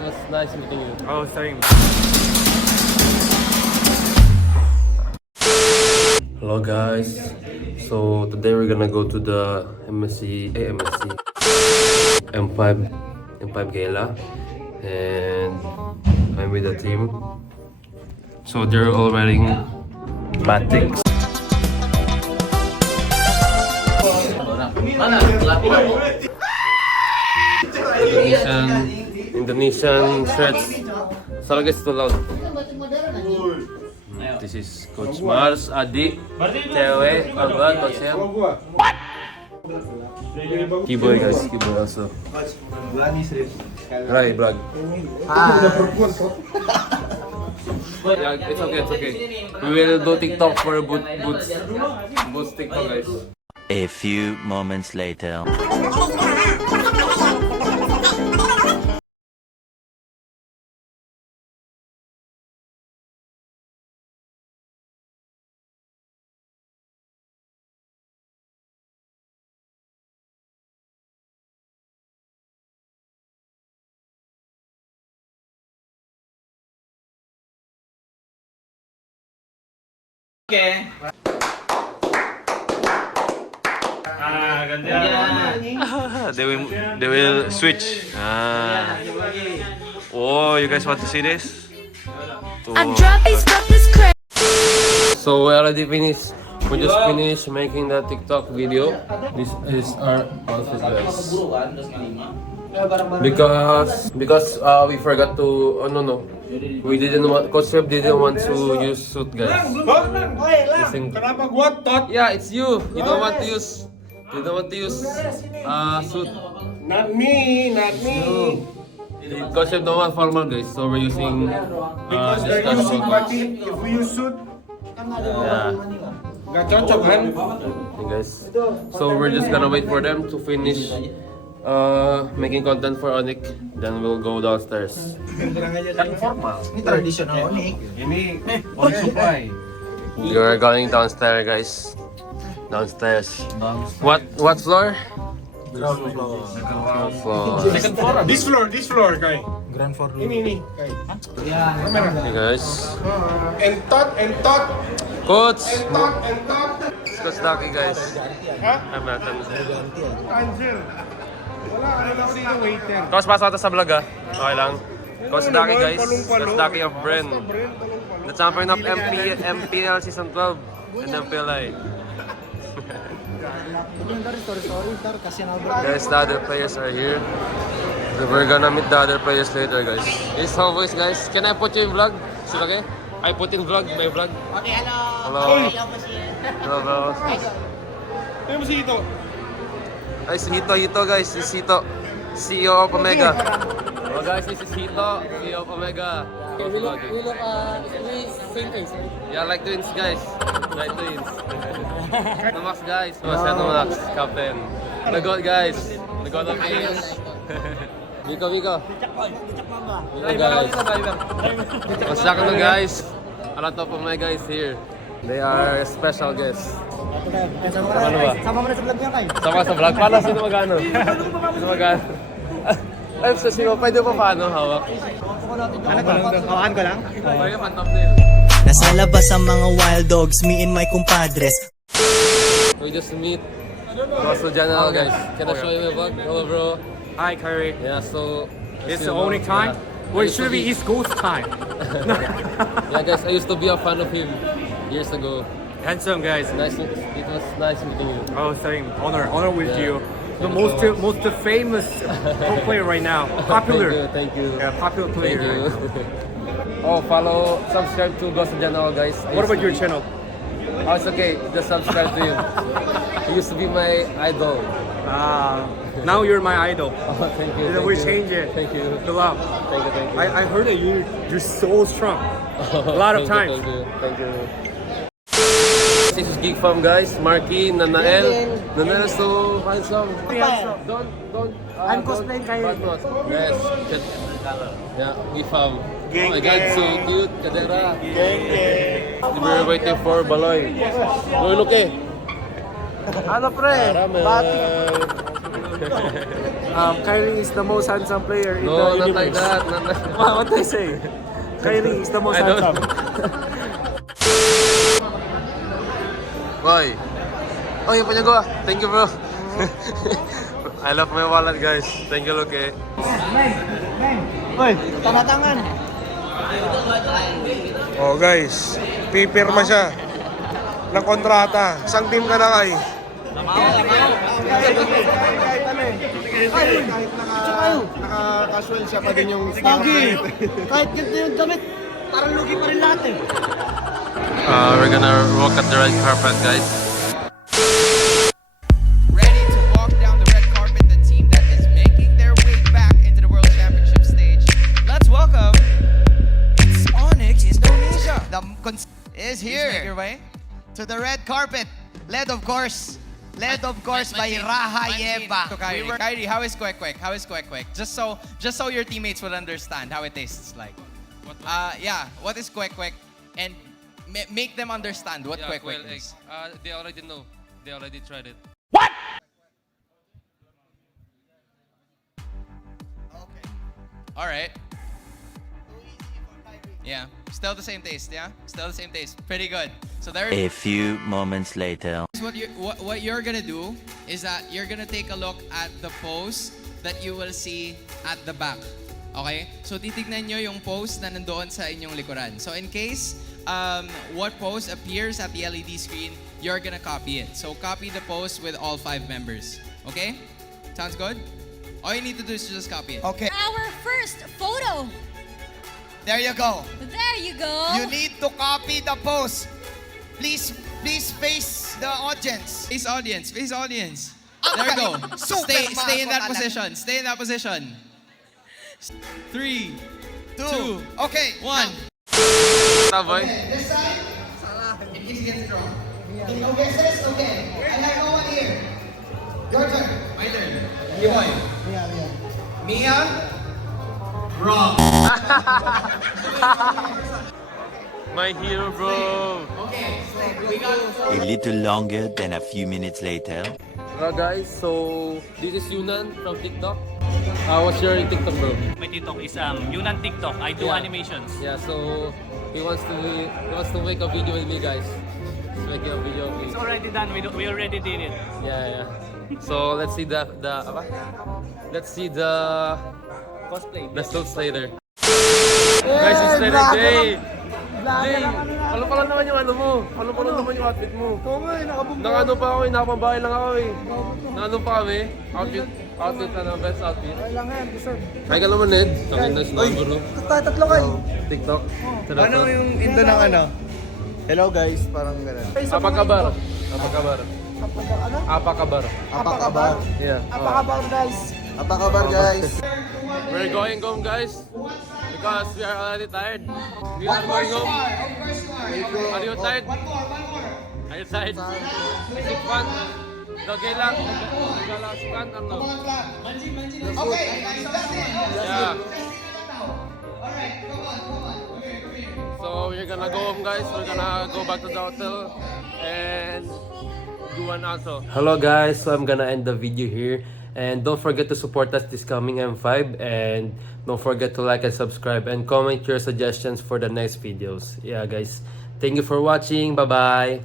was nice meeting you. Oh, same. Hello guys. So today we're gonna go to the M5 Gala, and I'm with the team. So they're all wearing batiks. Indonesian shirts. Sorry guys, too loud. This is Coach Mars, Adi, Cewek, Alba, Coach Sam. Keyboy guys, keyboy also. Right, vlog. Yeah, it's okay. We will do TikTok for Boots TikTok guys. A few moments later. Okay. They will switch. Oh, you guys want to see this? So we already finished. We just finished making the TikTok video. This is our outfit guys. Because we forgot to we didn't want Coach Web didn't want to use suit guys. Kenapa gua tot? Yeah, it's you. You don't want to use suit. Not me. Coach Web don't want formal guys, so we're using Because they're this using casual. batik. If we use suit, Yeah. nggak cocok kan? Okay, guys. So we're just gonna wait for them to finish making content for Onyx, then we'll go downstairs. Ini tradisional Onyx. Ini on supply. We're going downstairs, guys. Downstairs. What floor? Ground floor. Ground floor. Second floor. This floor, Kai. Ground floor dulu. Ini, Kai. Kamera. Hey guys. Entot. Coach! Entot. Coach Ducky, guys. Hah? I'm Nathan. Angel. Wala, ano daw dito, waiter. Coach, pasok ito sa vlog ah. Okay lang. Coach Ducky, guys. Coach Ducky of Bren. The champion of MPL Season 12 and MPLI. Story, ntar kasih nabrak. Guys, the other players are here. We're gonna meet the other players later, guys. This whole voice, guys. Can I put you in vlog? Is it okay? I put in vlog, my vlog. Okay, hello. Hello, bro. Ano mo si ito? Ay, si Hito, guys. Si Hito. CEO of Omega. Oh, guys, this is Hito, CEO of Omega. We look same face, right? Yeah, like twins, guys. Like twins. The Max, guys. Masyado Max, captain. The God, guys. The God of Kings. Miko. Miko, guys. What's happening, guys? A lot of Omega is here. They are special guests. Ano ba? Sama mo na sa vlog niya, Kai. Sama sa vlog. Paano? Sino magano? Ay, sino? Pwede pa paano hawak? Ano ko? Hawakan ko lang? Pwede pa top na yun. Nasa labas ang mga wild dogs, me and my compadres. We just meet Russell General, guys. Can I show you my vlog? Hello, bro. Hi, Kyrie. Yeah, so... It's the only time? Yeah. Well, it should be East Coast time. Yeah, guys, I used to be a fan of him years ago. Handsome guys. It was nice meeting you. Oh, same. Honor with Yeah. you. The most famous pro player right now. Popular. Thank you. Yeah, popular Thank player. you. Oh, subscribe to Ghost General, guys. What about your channel? Oh, it's okay. Just subscribe to him. He used to be my idol. Now you're my idol. Oh, thank you. We change it. Thank you. Good luck. Thank you. I heard that you're so strong. A lot of times. Thank you. This is Geek Farm, guys. Marky, Nanael. Nanael is so handsome. Don't. I'm cosplaying kayo. Yes. Yeah, Geek Farm. Oh my God, so cute. Kadera. We were waiting for Baloy. Look eh. Ano pre? Caramel. Kyrie is the most handsome player in No, the not like universe. that. Not like What did I say? Kyrie is the most I don't- handsome. Boy. Oh, yung panyago ah. Thank you, bro. I love my wallet, guys. Thank you, Luke. Uy, tangatangan. Oh guys, pipirma siya ng kontrata. Isang team ka na kay. Kahit ano eh. Kahit naka-casual siya pa din yung Lagi. Kahit ganito yung damit, parang lugi pa rin lahat eh. We're gonna walk at the red carpet, guys. Ready to walk down the red carpet, the team that is making their way back into the World Championship stage. Let's welcome Onyx Indonesia. The is here. Make your way. To the red carpet, led of course by Rahayeva. To Kyrie. Kyrie, how is Kwek Kwek? How is Kwek Kwek? Just so your teammates will understand how it tastes like. What is Kwek Kwek? And make them understand what Kwek Kwek is. They already know. They already tried it. All right. Yeah, still the same taste. Yeah, still the same taste. Pretty good. So there. A few moments later. What you're gonna do is that you're gonna take a look at the pose that you will see at the back. Okay? So titignan nyo yung pose na nandoon sa inyong likuran. So in case what pose appears at the LED screen, you're gonna copy it. So copy the pose with all 5 members. Okay? Sounds good? All you need to do is just copy it. Okay, Our first photo. there you go. There you go. You need to copy the pose. Please face the audience. Face audience. Face audience. Ang There you go. galing. Super Stay in that maso talaga. position. Stay in that position. 3, 2, Okay. 1. Nah, boy. This side. In case he gets it wrong. Any guesses? Okay. I have no one here. Your turn. My turn. Boy. Mia. Wrong. My hero, bro. A little longer than a few minutes later. Hello, guys. So, this is Yunan from TikTok. What's your TikTok, bro? My TikTok is Yunan TikTok. I do Yeah. animations. Yeah, so he wants to make a video with me, guys. He's making a video with me. It's already done. We already did it. Yeah. So let's see the apa? Let's see the Cosplay. results later. Guys, it's later. Jay, palo-palo naman yung ano mo. Palo-palo naman yung outfit mo. Oo nga eh, nakabumba. Nakano pa ako, nakapambahay lang ako eh. Nakano pa kami? Outfit na best outfit. Okay lang yan, deserve. Hi ka naman, Ned. Tangin na sinabi, bro. Tayo tatlo kayo. TikTok. Ano yung indo ng ano? Hello guys, parang gano'n. Apakabar. Ano? Apakabar. Apakabar. Yeah. Apakabar guys. Apakabar guys. We're going home, guys. Because we are already tired. We are going home. Are you tired? Are you tired? Is it fun? Lagay lang. Last fun or no? Okay, guys, that's it. Yeah. So we're gonna go home, guys. We're gonna go back to the hotel and do an also. Hello, guys. So I'm gonna end the video here. And don't forget to support us this coming M5. And don't forget to like and subscribe and comment your suggestions for the next videos. Yeah, guys. Thank you for watching. Bye-bye.